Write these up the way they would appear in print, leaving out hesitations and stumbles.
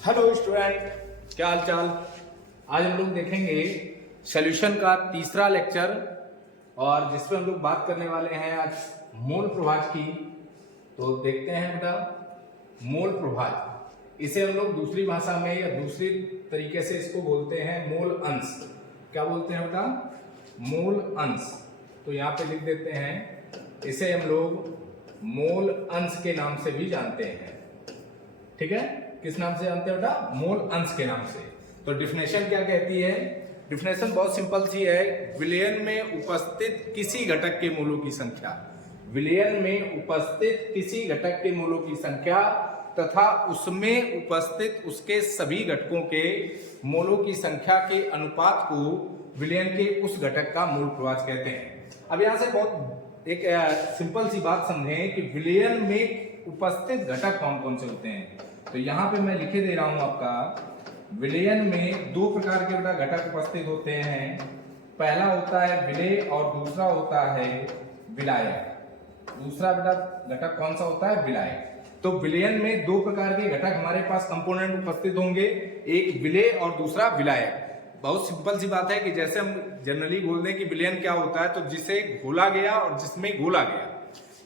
Hello student, क्या हाल चाल। आज हम लोग देखेंगे सॉल्यूशन का तीसरा लेक्चर और जिसमें हम लोग बात करने वाले हैं आज मूल प्रभाज की। तो देखते हैं बेटा, मूल प्रभाज इसे हम लोग दूसरी भाषा में या दूसरी तरीके से इसको बोलते हैं मूल अंश। क्या बोलते हैं बेटा? मूल अंश। तो यहाँ पे लिख देते हैं, इसे हम लोग मूल अंश के नाम से भी जानते हैं। ठीक है, किस नाम से जानते हैं बेटा? मूल अंश के नाम से। तो डिफिनेशन क्या कहती है? डिफिनेशन बहुत सिंपल सी है, विलयन में उपस्थित किसी घटक के मूलों की संख्या, विलयन में उपस्थित किसी घटक के मूलों की संख्या तथा उसमें उपस्थित उसके सभी घटकों के मूलों की संख्या के अनुपात को विलयन के उस घटक का मूल प्रभाज कहते हैं। अब यहां से बहुत एक सिंपल सी बात समझें कि विलयन में उपस्थित घटक कौन कौन से होते हैं। तो यहाँ पे मैं लिखे दे रहा हूं आपका, विलयन में दो प्रकार के बेटा घटक उपस्थित होते हैं। पहला होता है विलेय और दूसरा होता है विलायक। दूसरा बेटा घटक कौन सा होता है? विलायक। तो विलयन में दो प्रकार के घटक हमारे पास कंपोनेंट उपस्थित होंगे, एक विलेय और दूसरा विलायक। बहुत सिंपल सी बात है कि जैसे हम जनरली बोल दें कि विलयन क्या होता है, तो जिसे घोला गया और जिसमें घोला गया,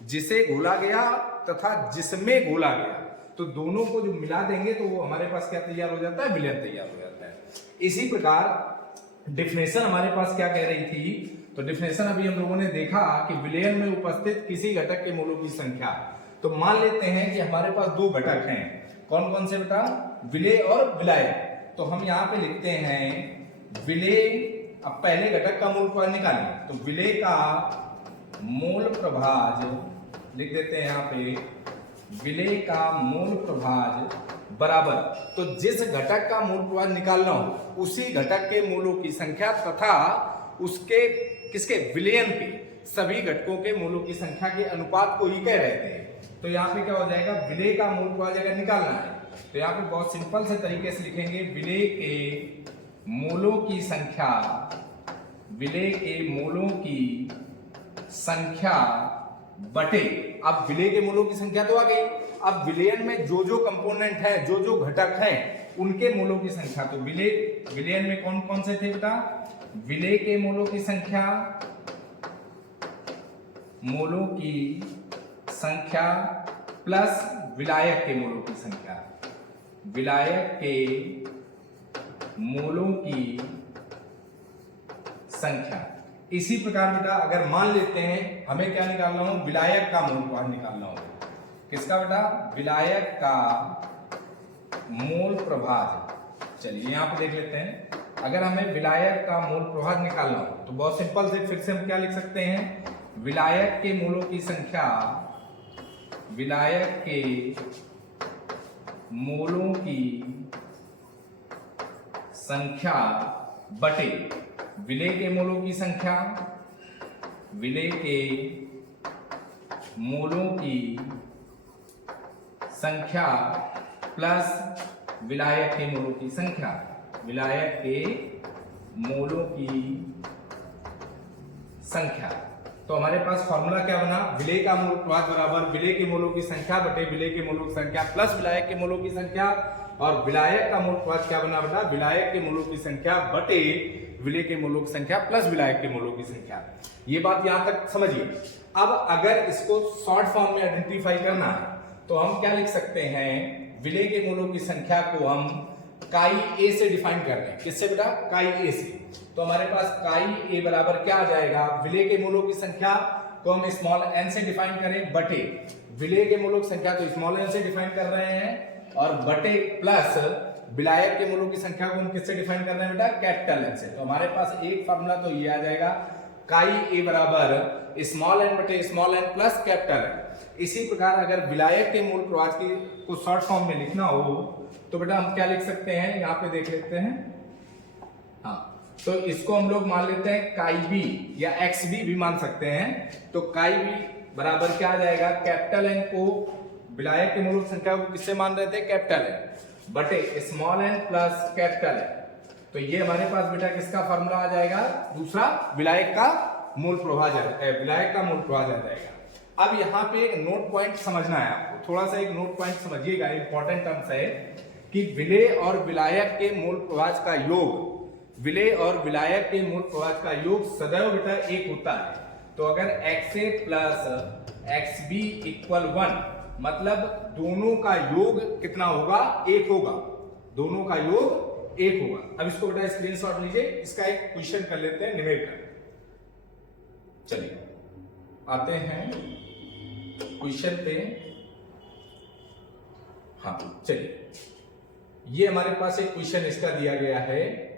जिसे घोला गया तथा जिसमें घोला गया, तो दोनों को जो मिला देंगे तो वो हमारे पास क्या तैयार हो जाता है? विलयन तैयार हो जाता है। इसी प्रकार डिफिनेशन हमारे पास क्या कह रही थी? तो डिफिनेशन अभी हम लोगों ने देखा कि विलयन में उपस्थित किसी घटक के मूलों की संख्या। तो मान लेते हैं कि हमारे पास दो घटक हैं, कौन कौन से बेटा? विलेय और विलायक। तो हम यहाँ पे लिखते हैं विलेय। अब पहले घटक का मूल प्रभाज निकालें, तो विलेय का मूल प्रभाज लिख देते हैं यहाँ पे, विलेय का मूल प्रभाज बराबर, तो जिस घटक का मूल प्रभाज निकालना हो उसी घटक के मूलों की संख्या तथा उसके किसके? विलयन के सभी घटकों के मूलों की संख्या के अनुपात को ही कह रहे थे। तो यहाँ पे क्या हो जाएगा? विलेय का मूल प्रभाज अगर निकालना है तो यहाँ पे बहुत सिंपल से तरीके से लिखेंगे, विलेय के मूलों की संख्या, विलेय के मूलों की संख्या बटे, अब विलेय के मूलों की संख्या तो आ गई, अब विलयन में जो जो कंपोनेंट है, जो जो घटक हैं, उनके मूलों की संख्या। तो विलयन में कौन कौन से थे बेटा? विलेय के मूलों की संख्या, मूलों की संख्या प्लस विलायक के मूलों की संख्या, विलायक के मूलों की संख्या। इसी प्रकार बेटा अगर मान लेते हैं हमें क्या निकालना हो? विलायक का मूल प्रभाज निकालना हो। किसका बेटा? विलायक का मूल प्रभाज। चलिए यहाँ पे देख लेते हैं, अगर हमें विलायक का मूल प्रभाज निकालना हो तो बहुत सिंपल से फिर से हम क्या लिख सकते हैं? विलायक के मूलों की संख्या, विलायक के मूलों की संख्या बटे विलेय के मूलों की संख्या, विलेय के मूलों की संख्या प्लस विलायक के मूलों की संख्या, विलायक के मूलों की संख्या। तो हमारे पास फॉर्मूला क्या बना? विलेय का मूल प्रभाज बराबर विलेय के मूलों की संख्या बटे विलेय के मूलों की संख्या प्लस विलायक के मूलों की संख्या। और विलायक का मूल प्रभाज क्या बना बेटा? विलायक के मूलों की संख्या बटे विलेय के मूलों की संख्या प्लस विलायक के मूलों की संख्या। ये बात यहां तक समझिए। अब अगर इसको शॉर्ट फॉर्म में आइडेंटिफाई करना है तो हम क्या लिख सकते हैं? विलेय के मूलों की संख्या को हम काई ए से डिफाइन कर रहे हैं। किससे बेटा? काई ए से। तो हमारे पास काई ए बराबर क्या आ जाएगा? विलेय के मूलों की संख्या को हम स्मॉल एन से डिफाइन करें बटे विलेय के मूलों की संख्या तो स्मॉल एन से डिफाइन कर रहे हैं, और बटे प्लस विलायक के मूलों की संख्या को हम किससे डिफाइन कर रहे हैं बेटा? कैपिटल एन से। तो हमारे पास एक फार्मूला तो ये आ जाएगा, काई ए बराबर स्मॉल एन बटे small n plus capital N. इसी प्रकार अगर विलायक के मूल प्रभाज की को शॉर्ट फॉर्म में लिखना हो तो बेटा हम क्या लिख सकते हैं? यहाँ पे देख लेते हैं। हाँ, तो इसको हम लोग मान लेते हैं काई बी या एक्स बी भी मान सकते हैं। तो काई बी बराबर क्या आ जाएगा? कैपिटल एन को विलायक के मूलों की संख्या को किससे मान रहे थे? कैपिटल एन बटे small n plus capital N. तो ये हमारे पास बेटा किसका फॉर्मूला आ जाएगा? दूसरा विलायक का मूल प्रभाज, विलायक का मूल प्रभाज आ जाएगा। अब यहाँ पे एक नोट पॉइंट समझना है आपको, थोड़ा सा एक नोट पॉइंट समझिएगा, इंपॉर्टेंट टर्म्स है कि विलेय और विलायक के मूल प्रभाज का योग, विलेय और विलायक के मूल प्रभाज का योग सदैव बेटा एक होता है। तो अगर XA प्लस XB इक्वल 1, मतलब दोनों का योग कितना होगा, एक होगा, दोनों का योग एक होगा। अब इसको बेटा स्क्रीनशॉट लीजिए, इसका एक क्वेश्चन कर लेते हैं न्यूमेरिकल। चलिए आते हैं क्वेश्चन पे। हाँ चलिए, ये हमारे पास एक क्वेश्चन इसका दिया गया है।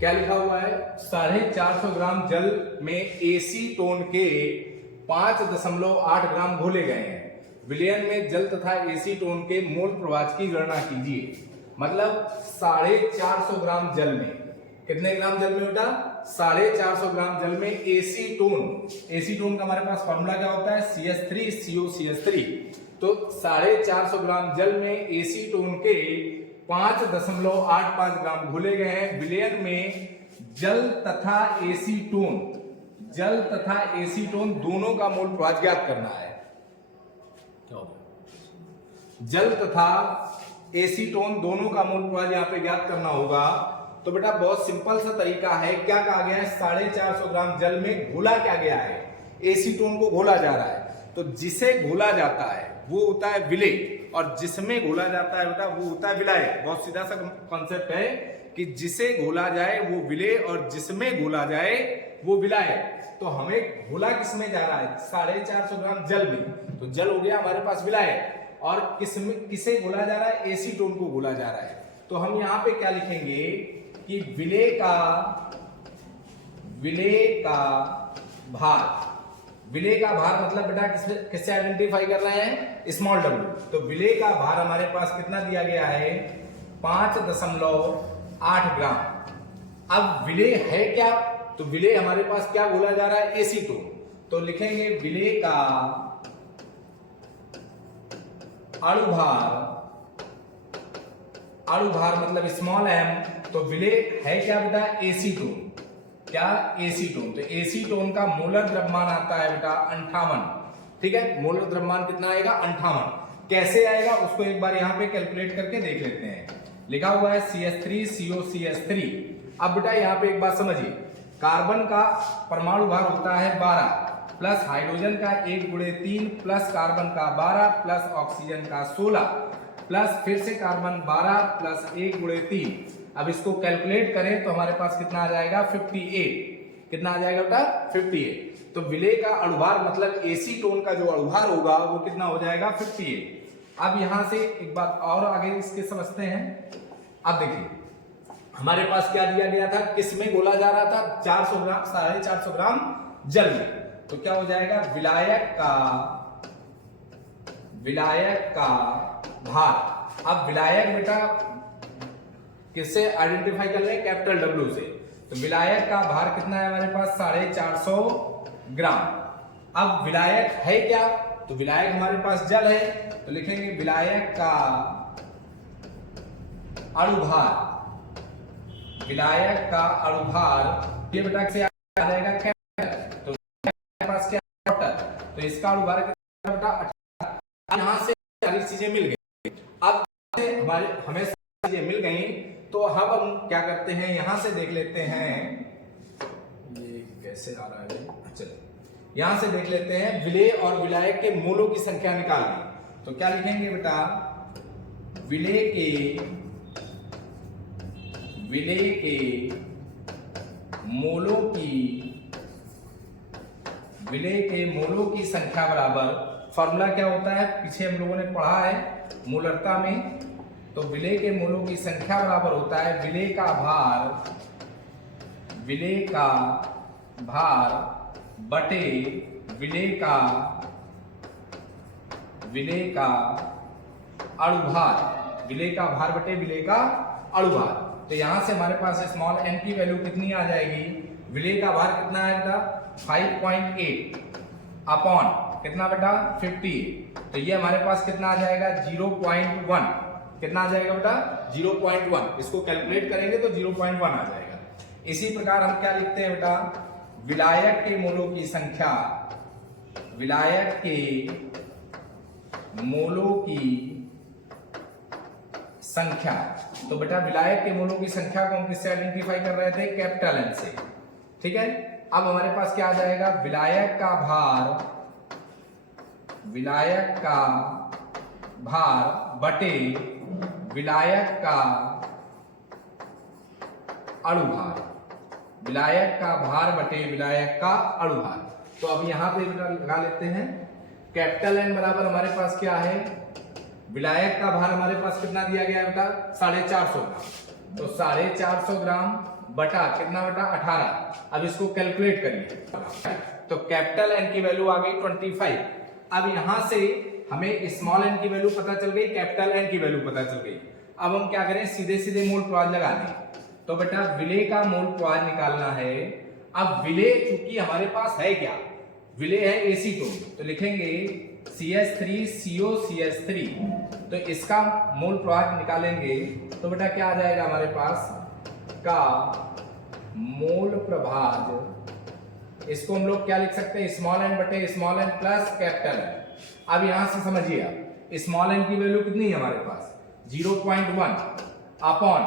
क्या लिखा हुआ है, 450 ग्राम जल में एसीटोन के 5.8 ग्राम घोले गए हैं। विलयन में जल तथा एसीटोन के मोल प्रभाज की गणना कीजिए। मतलब 450 ग्राम जल में, कितने ग्राम जल में बेटा, 450 ग्राम जल में एसीटोन, एसीटोन का हमारे पास फॉर्मूला क्या होता है, CH3COCH3। तो 450 ग्राम जल में एसीटोन के 5.85 ग्राम घोले गए हैं। विलयन में जल तथा एसीटोन, जल तथा एसीटोन दोनों का मोल प्रभाज ज्ञात करना है। जल तथा एसीटोन दोनों का मोल प्रभाज यहाँ पे ज्ञात करना होगा। तो बेटा बहुत सिंपल सा तरीका है, क्या कहा गया है, 450 ग्राम जल में घोला क्या गया है, एसीटोन को घोला जा रहा है। तो जिसे घोला जाता है वो होता है विलेय, और जिसमें घोला जाता है बेटा वो होता है विलायक। बहुत सीधा सा कॉन्सेप्ट है कि जिसे घोला जाए वो विलेय और जिसमें घोला जाए वो विलायक। तो हमें घोला किसमें जा रहा है, 450 ग्राम जल में, तो जल हो गया हमारे पास विलायक, और किसे घोला जा रहा है, एसीटोन को घोला जा रहा है। तो हम यहाँ पे क्या लिखेंगे कि विलेय का भार, विलेय का भार मतलब बेटा किससे आइडेंटिफाई कर रहे हैं, स्मॉल w। तो विलेय का भार हमारे पास कितना दिया गया है, 5.8 ग्राम। अब विलेय है क्या, तो विलेय हमारे पास क्या बोला जा रहा है, एसीटोन। तो लिखेंगे विलेय का अणुभार मतलब स्मॉल m। तो विलेय है क्या बेटा, एसीटोन, क्या, एसीटोन। तो एसीटोन का मोलर द्रव्यमान आता है बेटा 58। ठीक है, मोलर द्रव्यमान कितना आएगा, 58। कैसे आएगा उसको एक बार यहाँ पे कैलकुलेट करके देख लेते हैं। लिखा हुआ है CH3COCH3। अब बेटा यहाँ पे एक बात समझिए, कार्बन का परमाणु भार होता है 12 प्लस हाइड्रोजन का 1/3 प्लस कार्बन का 12 प्लस ऑक्सीजन का 16 प्लस फिर से कार्बन 12 प्लस 1/3। अब इसको कैलकुलेट करें तो हमारे पास कितना आ जाएगा, 58। कितना आ जाएगा बेटा, 58। तो विलेय का अणुभार मतलब एसीटोन का जो अणुभार होगा वो कितना हो जाएगा, 58। अब यहां से एक बात और आगे इसके समझते हैं। अब देखिए हमारे पास क्या दिया गया था, किसमें घोला जा रहा था, 400 ग्राम, 450 ग्राम जल में। तो क्या हो जाएगा, विलायक का भार। अब विलायक बेटा किससे आइडेंटिफाई कर रहे हैं, कैपिटल W से। तो विलायक का भार कितना है हमारे पास, 450 ग्राम। अब विलायक है क्या, तो विलायक हमारे पास जल है, तो लिखेंगे विलायक का अणुभार, विलायक का अणुभार ये बेटा से आ जाएगा कैपिटल। तो हमारे पास क्या वाटर, तो इसका अणुभार कितना बेटा 18। यहां से सारी चीजें मिल गई। अब हमें सारी चीजें मिल गई, तो अब हम क्या करते हैं, यहां से देख लेते हैं ये कैसे आ रहा है। चलो यहां से देख लेते हैं, विलेय और विलायक के मोलों की संख्या निकालनी। तो क्या लिखेंगे बेटा, विलेय के मोलों की संख्या बराबर, फॉर्मूला क्या होता है, पीछे हम लोगों ने पढ़ा है मोलरता में। तो विलेय के मोलों की संख्या बराबर होता है विलेय का भार बटे विलेय का अणुभार, विलेय का भार बटे विलेय का अणुभार। तो यहां से हमारे पास स्मॉल n की वैल्यू कितनी आ जाएगी, विलेय का भार कितना है बेटा 5.8 अपॉन कितना बेटा 50। तो ये हमारे पास कितना आ जाएगा 0.1। कितना आ जाएगा बेटा 0.1। इसको कैलकुलेट करेंगे तो 0.1 आ जाएगा। इसी प्रकार हम क्या लिखते हैं बेटा, विलायक के मोलों की संख्या, विलायक के मोलों की संख्या। तो बेटा विलायक के मोलों की संख्या को हम किससे आइडेंटिफाई कर रहे थे? कैपिटल एन से। ठीक है, अब हमारे पास क्या आ जाएगा? विलायक का भार बटे विलायक का अणुभार, विलायक का भार बटे विलायक का अणुभार। तो अब यहां पे लगा लेते हैं, कैपिटल एन बराबर हमारे पास क्या है? विलायक का भार हमारे पास कितना दिया गया है बेटा? 450 ग्राम। तो 450 ग्राम बटा कितना बेटा? 18। अब इसको कैलकुलेट करिए। तो कैपिटल एन की वैल्यू आ गई 25। अब यहां से हमें स्मॉल एन की वैल्यू पता चल गई, कैपिटल एन की वैल्यू पता चल गई। अब हम क्या करें? सीधे सीधे मोल प्रवाह लगा दें। तो बेटा विलेय का मोल प्रवाह निकालना है। अब विलेय चूंकि हमारे पास है क्या? विलेय है एसीटोन, तो लिखेंगे CH3COCH3। तो इसका मोल प्रवाह निकालेंगे तो बेटा क्या आ जाएगा हमारे पास? का मोल प्रभाज, इसको हम लोग क्या लिख सकते हैं? स्मॉल एन बटे small n plus capital N. अब यहां से समझिए, आप स्मॉल एन की वैल्यू कितनी है हमारे पास? 0.1 अपॉन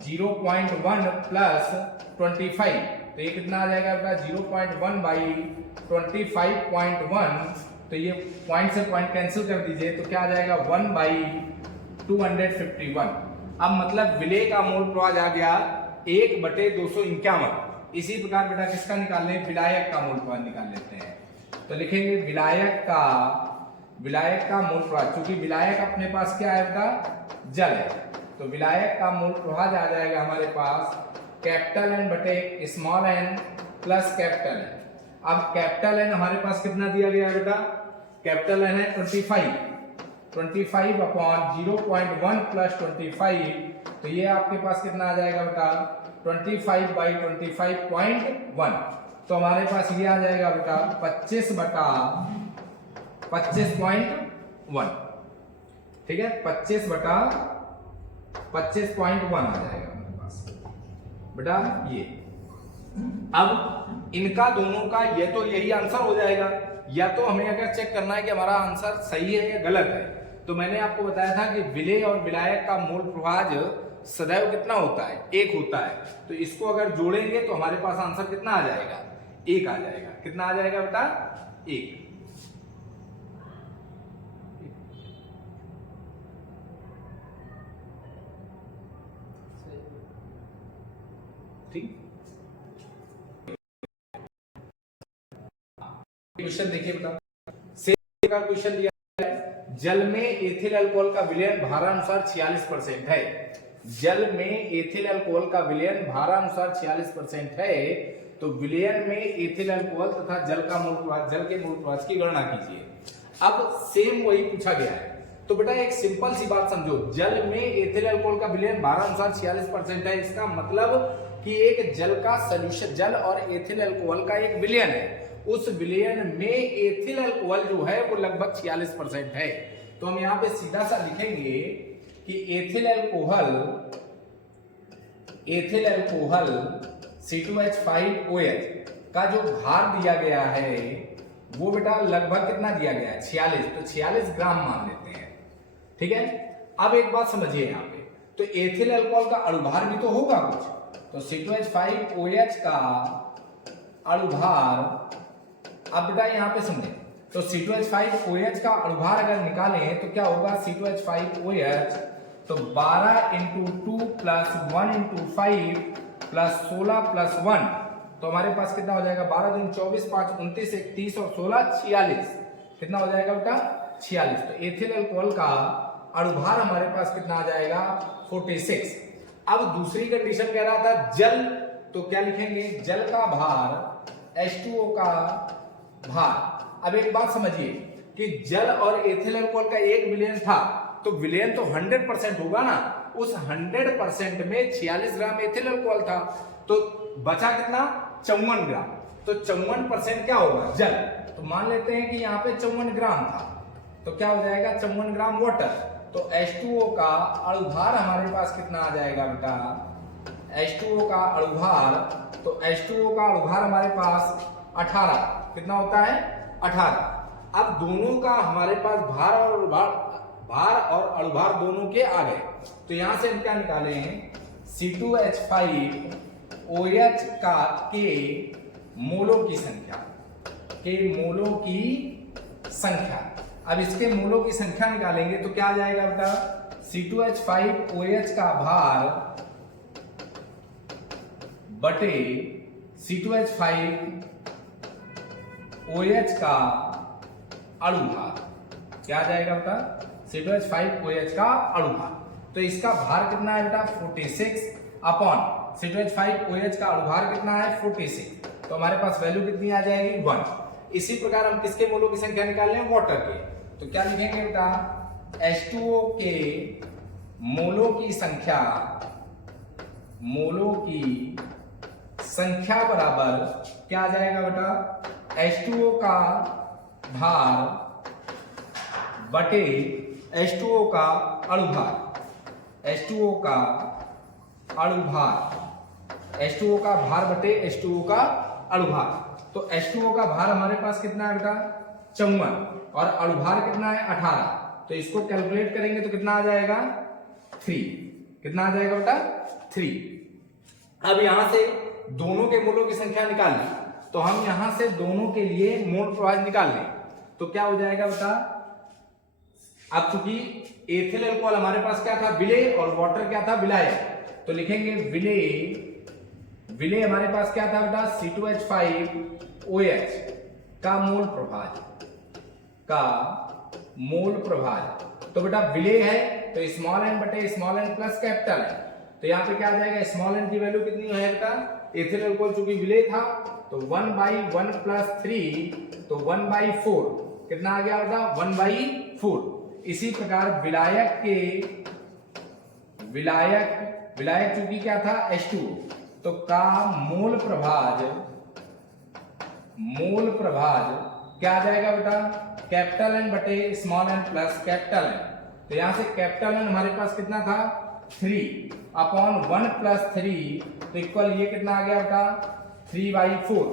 0.1 प्लस 25। तो ये कितना आ जाएगा बेटा? 0.1 बाई 25.1। तो ये पॉइंट से पॉइंट कैंसिल कर दीजिए, तो क्या आ जाएगा? 1 बाई 251। अब मतलब विलेय का मोल प्रवाह आ गया 1 बटे 251। इसी प्रकार बेटा किसका निकाल लें? विलायक का मोल प्रवाह निकाल लेते हैं। तो लिखेंगे विलायक का मोल प्रवाह, क्योंकि विलायक अपने पास क्या है बेटा? जल है। तो विलायक का मोल प्रवाह आ जाएगा हमारे पास कैपिटल एन बटे small n plus capital N. अब कैपिटल एन हमारे पास कितना दिया गया बेटा? कैपिटल एन है 25 अपॉन 0.1 प्लस 25। तो ये आपके पास कितना आ जाएगा बेटा? 25 बाई 25.1। तो हमारे पास ये आ जाएगा बेटा 25 बटा 25.1। ठीक है, 25 बटा 25.1 आ जाएगा हमारे पास बेटा ये। अब इनका दोनों का ये तो यही आंसर हो जाएगा, या तो हमें अगर चेक करना है कि हमारा आंसर सही है या गलत है, तो मैंने आपको बताया था कि विलेय और विलायक का मोल प्रवाह सदैव कितना होता है? 1 होता है। तो इसको अगर जोड़ेंगे तो हमारे पास आंसर कितना आ जाएगा? 1 आ जाएगा। कितना आ जाएगा बेटा? 1। ठीक, क्वेश्चन देखिए बेटा, सेम का क्वेश्चन दिया है। जल में एथिल अल्कोहल का विलयन भारानुसार 46% है। जल में एथिल अल्कोहल का विलयन भारानुसार 46% है। तो विलयन में एथिल अल्कोहल तथा जल के मोल प्रवाह की गणना कीजिए। अब सेम वही पूछा गया है। तो बेटा एक सिंपल सी बात समझो, जल में एथिल अल्कोहल का विलयन भारानुसार 46% है। इसका मतलब कि एक जल का सॉल्यूशन, जल और एथिल अल्कोहल का एक विलयन है, उस विलयन में एथिल अल्कोहल जो है वो लगभग 46% है। तो हम यहां पे सीधा सा लिखेंगे कि एथिल अल्कोहल C2H5OH का जो भार दिया गया है वो बेटा लगभग कितना दिया गया है? 46। तो 46 ग्राम मान लेते हैं। ठीक है, अब एक बात समझिए यहाँ पे, तो एथिल अल्कोहल का अणुभार भी तो होगा कुछ। तो C2H5OH का अणुभार, अब बेटा यहाँ पे समझे, तो C2H5OH का अणुभार अगर निकालें तो क्या होगा? C2H5OH तो 12 × 2 प्लस 1 × 5 प्लस 16 प्लस 1, तो हमारे पास कितना हो जाएगा? 12 दूनी 24, 5 29, 31 और 16 46। कितना हो जाएगा बेटा? 46। तो एथिल अल्कोहल का अणुभार हमारे पास कितना आ जाएगा? 46। अब दूसरी कंडीशन कह रहा था जल, तो क्या लिखेंगे? जल का भार H2O का भार। अब एक बात समझिए कि जल और एथिल अल्कोहल का एक विलयन था, तो विलयन तो 100% होगा ना। उस 100% में 46 ग्राम एथिल अल्कोहल था, तो बचा कितना? 54 ग्राम। तो 54% क्या होगा? जल। तो मान लेते हैं कि यहाँ पे 54 ग्राम था, तो क्या हो जाएगा? 54 ग्राम वाटर। तो H2O का अणुभार हमारे पास कितना आ जाएगा बेटा? H2O का अणुभार, तो H2O का अणुभार हमारे पास 18। कितना होता है? 18। अब दोनों का हमारे पास भार और भार और अणुभार दोनों के आ गए। तो यहां से हम क्या निकाले हैं, C2H5OH का के मोलों की संख्या, अब इसके मोलों की संख्या निकालेंगे तो क्या आ जाएगा बेटा, C2H5OH का भार बटे C2H5OH का अणुभार, क्या आ जाएगा बेटा, C2H5OH का अणुभार। तो इसका भार कितना है बेटा 46 अपॉन C2H5OH का अणुभार कितना है 46, तो हमारे पास वैल्यू कितनी आ जाएगी 1। इसी प्रकार हम किसके मोलों की संख्या निकाल रहे हैं, वाटर के, तो क्या लिखेंगे बेटा, H2O के मोलों की संख्या बराबर क्या आ जाएगा बेटा, H2O का भार बटे H2O का अणुभार, H2O का भार बटे H2O का अणुभार। तो H2O का भार हमारे पास कितना है बेटा 54 और अणुभार कितना है 18, तो इसको कैलकुलेट करेंगे तो कितना आ जाएगा 3, कितना आ जाएगा बेटा 3। अब यहां से दोनों के मोलों की संख्या निकाल ली, तो हम यहां से दोनों के लिए मोल प्रवाह निकाल लें तो क्या हो जाएगा बेटा, अब चूंकि एथिल अल्कोहल हमारे पास क्या था विलेय और वाटर क्या था विलायक, तो लिखेंगे विलेय हमारे पास क्या था बेटा C2H5OH का मोल प्रभाज, तो बेटा विलेय है तो स्मॉल n बटे small n plus capital n, तो यहाँ पे क्या आ जाएगा स्मॉल n की वैल्यू कितनी है बेटा, एथिल अल्कोहल चूंकि विलेय था तो 1/1 प्लस 3 तो 1/4, कितना आ गया बेटा 1/4। इसी प्रकार विलायक चूंकि क्या था H2O, तो का मोल प्रभाज क्या आ जाएगा बेटा कैपिटल N बटे small n plus capital N, तो यहां से कैपिटल N हमारे पास कितना था 3 अपॉन 1 प्लस 3, तो इक्वल ये कितना आ गया बेटा 3/4।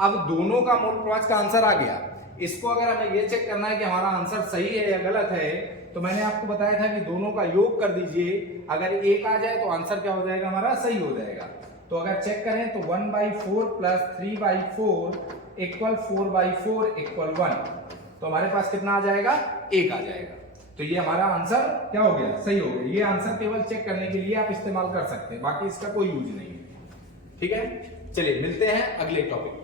अब दोनों का मोल प्रभाज का आंसर आ गया, इसको अगर हमें ये चेक करना है कि हमारा आंसर सही है या गलत है, तो मैंने आपको बताया था कि दोनों का योग कर दीजिए, अगर एक आ जाए तो आंसर क्या हो जाएगा हमारा सही हो जाएगा। तो अगर चेक करें तो 1/4 प्लस 3/4 इक्वल 4/4 इक्वल 1, तो हमारे पास कितना आ जाएगा 1 आ जाएगा। तो ये हमारा आंसर क्या हो गया सही हो गया। ये आंसर केवल चेक करने के लिए आप इस्तेमाल कर सकते हैं, बाकी इसका कोई यूज नहीं है। ठीक है, चलिए मिलते हैं अगले टॉपिक।